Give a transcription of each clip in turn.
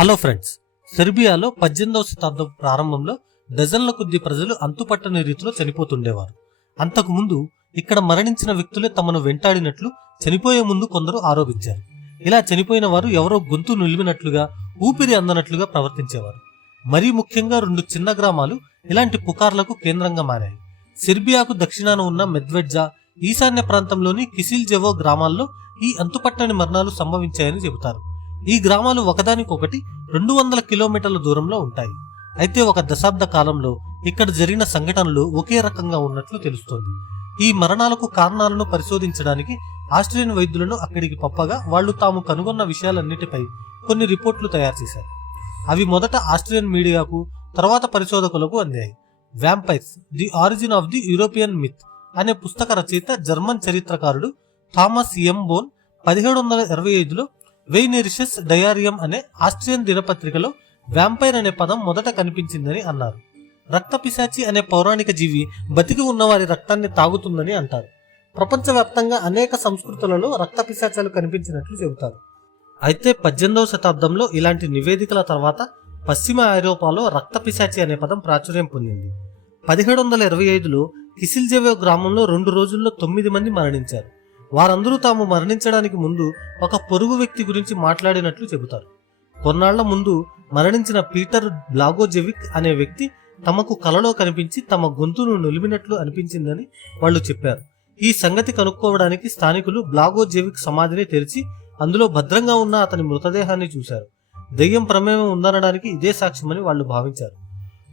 Hello friends, సెర్బియాలో 18వ శతాబ్దం ప్రారంభంలో డజన్ల కొద్ది ప్రజలు అంతుపట్టని రీతిలో చనిపోతుండేవారు. అంతకుముందు ఇక్కడ మరణించిన వ్యక్తులే తమను వెంటాడినట్లు చనిపోయే ముందు కొందరు ఆరోపించారు. ఇలా చనిపోయిన వారు ఎవరో గొంతు నిలిమినట్లుగా, ఊపిరి అందనట్లుగా ప్రవర్తించేవారు. మరీ ముఖ్యంగా 2 చిన్న గ్రామాలు ఇలాంటి పుకార్లకు కేంద్రంగా మారాయి. సెర్బియాకు దక్షిణాన ఉన్న మెద్వెడ్జా, ఈశాన్య ప్రాంతంలోని కిసిల్జెవో గ్రామాల్లో ఈ అంతుపట్టని మరణాలు సంభవించాయని చెబుతారు. ఈ గ్రామాలు ఒకదానికొకటి 200 కిలోమీటర్ల దూరంలో ఉంటాయి. అయితే ఒక దశాబ్ద కాలంలో ఇక్కడ జరిగిన సంఘటనలు ఒకే రకంగా ఉన్నట్లు తెలుస్తోంది. ఈ మరణాలకు కారణాలను పరిశోధించడానికి ఆస్ట్రియన్ వైద్యులను అక్కడికి పంపగా వాళ్లు తాము కనుగొన్న విషయాలన్నిటిపై కొన్ని రిపోర్ట్లు తయారు చేశారు. అవి మొదట ఆస్ట్రియన్ మీడియాకు, తర్వాత పరిశోధకులకు అందాయి. Vampires the origin of the European myth అనే పుస్తక రచయిత జర్మన్ చరిత్రకారుడు థామస్ ఎం బోన్ 1725లో వెయినెరిషస్ డయారియం అనే ఆస్ట్రియన్ దినపత్రికలో వ్యాంపైర్ అనే పదం మొదట కనిపించిందని అన్నారు. రక్తపిశాచి అనే పౌరాణిక జీవి బతికి ఉన్నవారి రక్తాన్ని తాగుతుందని అంటారు. ప్రపంచవ్యాప్తంగా అనేక సంస్కృతులలో రక్తపిశాచాలు కనిపించినట్లు చెబుతారు. అయితే 18వ శతాబ్దంలో ఇలాంటి నివేదికల తర్వాత పశ్చిమ ఐరోపాలో రక్తపిశాచి అనే పదం ప్రాచుర్యం పొందింది. 1725లో కిసిల్జెవో గ్రామంలో 2 రోజుల్లో 9 మంది మరణించారు. వారందరూ తాము మరణించడానికి ముందు ఒక పొరుగు వ్యక్తి గురించి మాట్లాడినట్లు చెబుతారు. కొన్నాళ్ల ముందు మరణించిన పీటర్ బ్లాగోజెవిక్ అనే వ్యక్తి తమకు కలలో కనిపించి తమ గొంతును నులిమినట్లు అనిపించిందని వాళ్ళు చెప్పారు. ఈ సంగతి కనుక్కోవడానికి స్థానికులు బ్లాగోజెవిక్ సమాధిని తెరిచి అందులో భద్రంగా ఉన్న అతని మృతదేహాన్ని చూశారు. దెయ్యం ప్రమేయం ఉందనడానికి ఇదే సాక్ష్యమని వాళ్ళు భావించారు.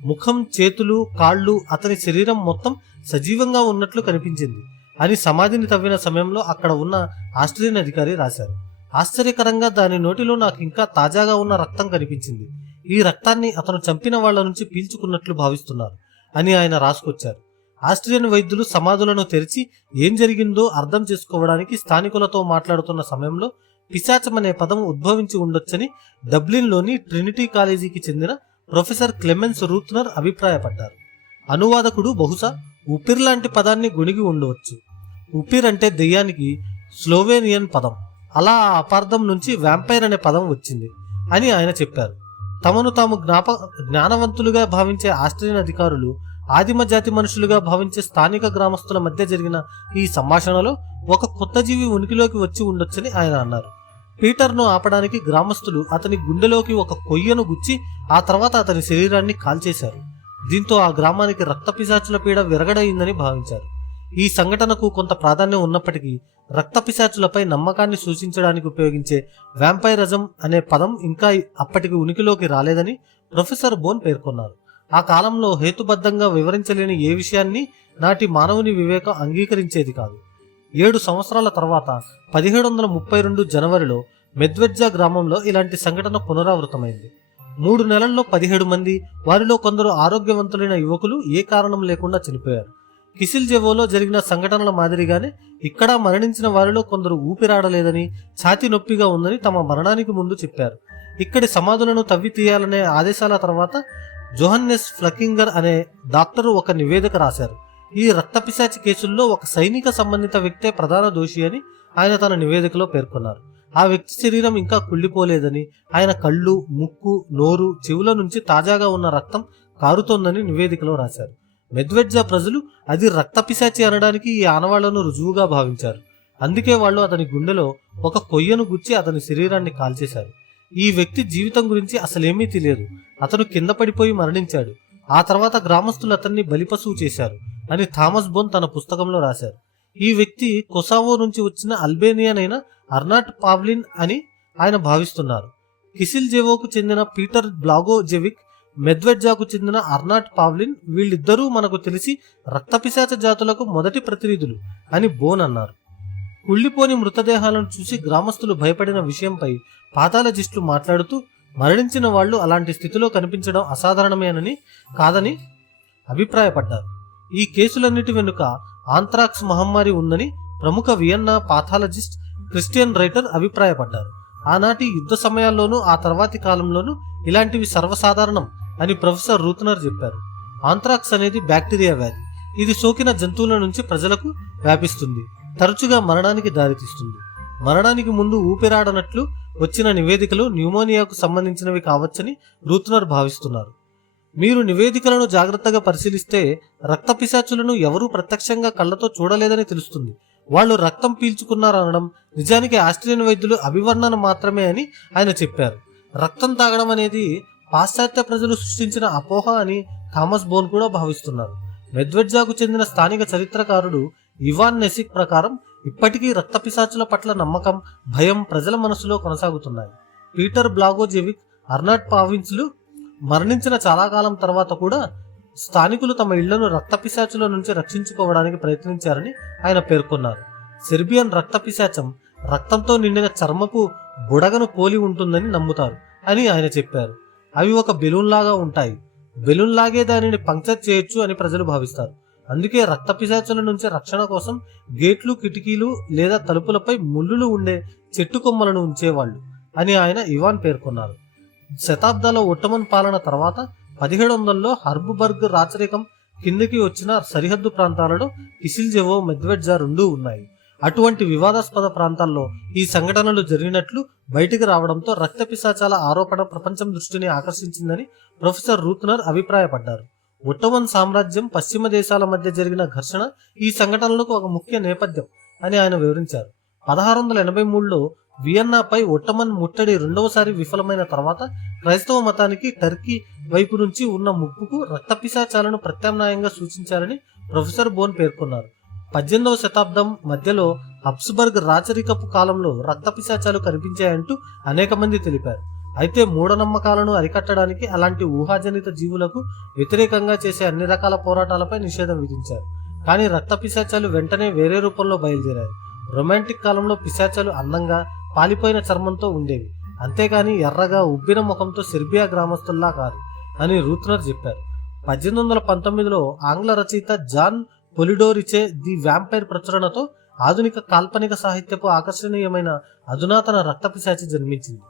ముఖం, చేతులు, కాళ్ళు, అతని శరీరం మొత్తం సజీవంగా ఉన్నట్లు కనిపించింది అని సమాధిని తవ్విన సమయంలో అక్కడ ఉన్న ఆస్ట్రియన్ అధికారి రాశారు. ఆశ్చర్యకరంగా దాని నోటిలో నాకు ఇంకా తాజాగా ఉన్న రక్తం కనిపించింది. ఈ రక్తాన్ని అతను చంపిన వాళ్ల నుంచి పీల్చుకున్నట్లు భావిస్తున్నారు అని ఆయన రాసుకొచ్చారు. ఆస్ట్రియన్ వైద్యులు సమాధులను తెరిచి ఏం జరిగిందో అర్థం చేసుకోవడానికి స్థానికులతో మాట్లాడుతున్న సమయంలో పిశాచం అనే పదం ఉద్భవించి ఉండొచ్చని డబ్లిన్లోని ట్రినిటీ కాలేజీకి చెందిన ప్రొఫెసర్ క్లెమెన్స్ రూత్నర్ అభిప్రాయపడ్డారు. అనువాదకుడు బహుశా ఉపిర్ లాంటి పదాన్ని గొణిగి ఉండవచ్చు. ఉపిర్ అంటే దెయ్యానికి స్లోవేనియన్ పదం. అలా ఆ అపార్థం నుంచి వ్యాంపైర్ అనే పదం వచ్చింది అని ఆయన చెప్పారు. తమను తాము జ్ఞానవంతులుగా భావించే ఆస్ట్రియన్ అధికారులు ఆదిమ జాతి మనుషులుగా భావించే స్థానిక గ్రామస్తుల మధ్య జరిగిన ఈ సంభాషణలో ఒక కొత్త జీవి ఉనికిలోకి వచ్చి ఉండొచ్చని ఆయన అన్నారు. పీటర్ను ఆపడానికి గ్రామస్తులు అతని గుండెలోకి ఒక కొయ్యను గుచ్చి ఆ తర్వాత అతని శరీరాన్ని కాల్చేశారు. దీంతో ఆ గ్రామానికి రక్తపిశాచుల పీడ విరగడయిందని భావించారు. ఈ సంఘటనకు కొంత ప్రాధాన్యం ఉన్నప్పటికీ రక్తపిశాచులపై నమ్మకాన్ని సూచించడానికి ఉపయోగించే వ్యాంపైరిజం అనే పదం ఇంకా అప్పటికి ఉనికిలోకి రాలేదని ప్రొఫెసర్ బోన్ పేర్కొన్నారు. ఆ కాలంలో హేతుబద్ధంగా వివరించలేని ఏ విషయాన్ని నాటి మానవుని వివేకం అంగీకరించేది కాదు. 7 సంవత్సరాల తర్వాత 1732 జనవరిలో మెద్వెడ్జా గ్రామంలో ఇలాంటి సంఘటన పునరావృతమైంది. 3 నెలల్లో 17 మంది, వారిలో కొందరు ఆరోగ్యవంతులైన యువకులు ఏ కారణం లేకుండా చనిపోయారు. కిసిల్జెవోలో జరిగిన సంఘటనల మాదిరిగానే ఇక్కడ మరణించిన వారిలో కొందరు ఊపిరాడలేదని, ఛాతీ నొప్పిగా ఉందని తమ మరణానికి ముందు చెప్పారు. ఇక్కడి సమాధులను తవ్వి తీయాలనే ఆదేశాల తర్వాత జోహన్నెస్ ఫ్లకింగర్ అనే డాక్టరు ఒక నివేదిక రాశారు. ఈ రక్తపిశాచి కేసుల్లో ఒక సైనిక సంబంధిత వ్యక్తే ప్రధాన దోషి అని ఆయన తన నివేదికలో పేర్కొన్నారు. ఆ వ్యక్తి శరీరం ఇంకా కుళ్ళిపోలేదని, ఆయన కళ్ళు, ముక్కు, నోరు, చెవుల నుంచి తాజాగా ఉన్న రక్తం కారుతోందని నివేదికలో రాశారు. మెద్వెడ్జా ప్రజలు అది రక్తపిశాచి అనడానికి ఈ ఆనవాళ్లను రుజువుగా భావించారు. అందుకే వాళ్ళు అతని గుండెలో ఒక కొయ్యను గుచ్చి అతని శరీరాన్ని కాల్చేశారు. ఈ వ్యక్తి జీవితం గురించి అసలేమీ తెలియదు. అతను కింద పడిపోయి మరణించాడు. ఆ తర్వాత గ్రామస్తులు అతన్ని బలిపశువు చేశారు అని థామస్ బోన్ తన పుస్తకంలో రాశారు. ఈ వ్యక్తి కొసావో నుంచి వచ్చిన అల్బేనియన్ అయిన అర్నాట్ పావ్లిన్ అని ఆయన భావిస్తున్నారు. కిసిల్జెవోకు చెందిన పీటర్ బ్లాగోజెవిక్, మెద్వెడ్జాకు చెందిన అర్నాట్ పావ్లిన్, వీళ్ళిద్దరూ మనకు తెలిసి రక్తపిశాచ జాతులకు మొదటి ప్రతినిధులు అని బోన్ అన్నారు. కుళ్ళిపోని మృతదేహాలను చూసి గ్రామస్తులు భయపడిన విషయంపై పాథాలజిస్టులు మాట్లాడుతూ మరణించిన వాళ్లు అలాంటి స్థితిలో కనిపించడం అసాధారణమేనని కాదని అభిప్రాయపడ్డారు. ఈ కేసులన్నిటి వెనుక ఆంథ్రాక్స్ మహమ్మారి ఉందని ప్రముఖ వియన్నా పాథాలజిస్ట్ క్రిస్టియన్ రైటర్ అభిప్రాయపడ్డారు. ఆనాటి యుద్ధ సమయాల్లోనూ ఆ తర్వాతి కాలంలోనూ ఇలాంటివి సర్వసాధారణం అని ప్రొఫెసర్ రూత్నర్ చెప్పారు. ఆంథ్రాక్స్ అనేది బ్యాక్టీరియా వ్యాధి. ఇది సోకిన జంతువుల నుంచి ప్రజలకు వ్యాపిస్తుంది, తరచుగా మరణానికి దారితీస్తుంది. మరణానికి ముందు ఊపిరాడనట్లు వచ్చిన నివేదికలు న్యూమోనియాకు సంబంధించినవి కావచ్చని రూత్నర్ భావిస్తున్నారు. మీరు నివేదికలను జాగ్రత్తగా పరిశీలిస్తే రక్త పిశాచులను ఎవరూ ప్రత్యక్షంగా కళ్ళతో చూడలేదని తెలుస్తుంది. వాళ్ళు రక్తం పీల్చుకున్నారనడం నిజానికి ఆస్ట్రియన్ వైద్యులు అభివర్ణన మాత్రమే అని ఆయన చెప్పారు. రక్తం తాగడం అనేది పాశ్చాత్య ప్రజలు సృష్టించిన అపోహ అని థామస్ బోన్ కూడా భావిస్తున్నారు. మెద్వెడ్జాకు చెందిన స్థానిక చరిత్రకారుడు ఇవాన్ నెసిక్ ప్రకారం ఇప్పటికీ రక్త పిశాచుల పట్ల నమ్మకం, భయం ప్రజల మనసులో కొనసాగుతున్నాయి. పీటర్ బ్లాగోజెవిక్, అర్నాడ్ పావిన్స్లు మరణించిన చాలా కాలం తర్వాత కూడా స్థానికులు తమ ఇళ్లను రక్త పిశాచుల నుంచి రక్షించుకోవడానికి ప్రయత్నించారని ఆయన పేర్కొన్నారు. సెర్బియన్ రక్త పిశాచం రక్తంతో నిండిన చర్మపు బుడగను పోలి ఉంటుందని నమ్ముతారు అని ఆయన చెప్పారు. అవి ఒక బెలూన్ లాగా ఉంటాయి. బెలూన్ లాగే దానిని పంక్చర్ చేయొచ్చు అని ప్రజలు భావిస్తారు. అందుకే రక్త పిశాచుల నుంచి రక్షణ కోసం గేట్లు, కిటికీలు లేదా తలుపులపై ముళ్ళులు ఉండే చెట్టు కొమ్మలను ఉంచేవాళ్ళు అని ఆయన ఇవాన్ పేర్కొన్నారు. శతాబ్దాల ఒట్టమన్ పాలన తర్వాత 1700లో హర్బ్బర్గ్ రాచరికం కిందకి వచ్చిన సరిహద్దు ప్రాంతాలలో కిసిల్జెవో, మెద్వెడ్జా రెండూ ఉన్నాయి. అటువంటి వివాదాస్పద ప్రాంతాల్లో ఈ సంఘటనలు జరిగినట్లు బయటికి రావడంతో రక్త పిశాచాల ఆరోపణ ప్రపంచం దృష్టిని ఆకర్షించిందని ప్రొఫెసర్ రూత్నర్ అభిప్రాయపడ్డారు. ఒట్టమన్ సామ్రాజ్యం, పశ్చిమ దేశాల మధ్య జరిగిన ఘర్షణ ఈ సంఘటనలకు ఒక ముఖ్య నేపథ్యం అని ఆయన వివరించారు. 1683లో వియన్నాపై ఒట్టమన్ ముట్టడి రెండవసారి విఫలమైన తర్వాత క్రైస్తవ మతానికి టర్కీ వైపు నుంచి ఉన్న ముప్పుకు రక్త పిశాచాలను ప్రత్యామ్నాయంగా సూచించారని ప్రొఫెసర్ బోన్ పేర్కొన్నారు. 18వ శతాబ్దం మధ్యలో హబ్స్బర్గ్ రాచరికపు కాలంలో రక్త పిశాచాలు కనిపించాయంటూ అనేక మంది తెలిపారు. అయితే మూఢనమ్మకాలను అరికట్టడానికి అలాంటి ఊహాజనిత జీవులకు వ్యతిరేకంగా చేసే అన్ని రకాల పోరాటాలపై నిషేధం విధించారు. కానీ రక్త పిశాచాలు వెంటనే వేరే రూపంలో బయలుదేరాయి. రొమాంటిక్ కాలంలో పిశాచాలు అందంగా పాలిపోయిన చర్మంతో ఉండేవి, అంతేకాని ఎర్రగా ఉబ్బిన ముఖంతో సెర్బియా గ్రామస్తుల్లా కాదు అని రూత్నర్ చెప్పారు. 1819లో ఆంగ్ల రచయిత జాన్ పొలిడోరిచే ది వ్యాంపైర్ ప్రచురణతో ఆధునిక కాల్పనిక సాహిత్యపు ఆకర్షణీయమైన అధునాతన రక్త పిశాచి జన్మించింది.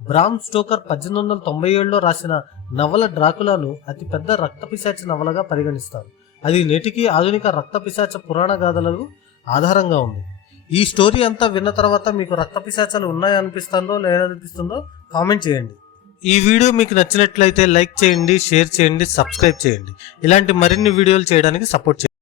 బ్రామ్ స్టోకర్ 1897లో రాసిన నవల డ్రాకులాను అతి పెద్ద రక్త పిశాచి నవలగా పరిగణిస్తారు. అది నేటికి ఆధునిక రక్త పిశాచ పురాణ గాథలకు ఆధారంగా ఉంది. ఈ స్టోరీ అంతా విన్న తర్వాత మీకు రక్త పిశాచాలు ఉన్నాయనిపిస్తుందో లేదనిపిస్తుందో కామెంట్ చేయండి. ఈ వీడియో మీకు నచ్చినట్లయితే లైక్ చేయండి, షేర్ చేయండి, సబ్స్క్రైబ్ చేయండి. ఇలాంటి మరిన్ని వీడియోలు చేయడానికి సపోర్ట్ చేయండి.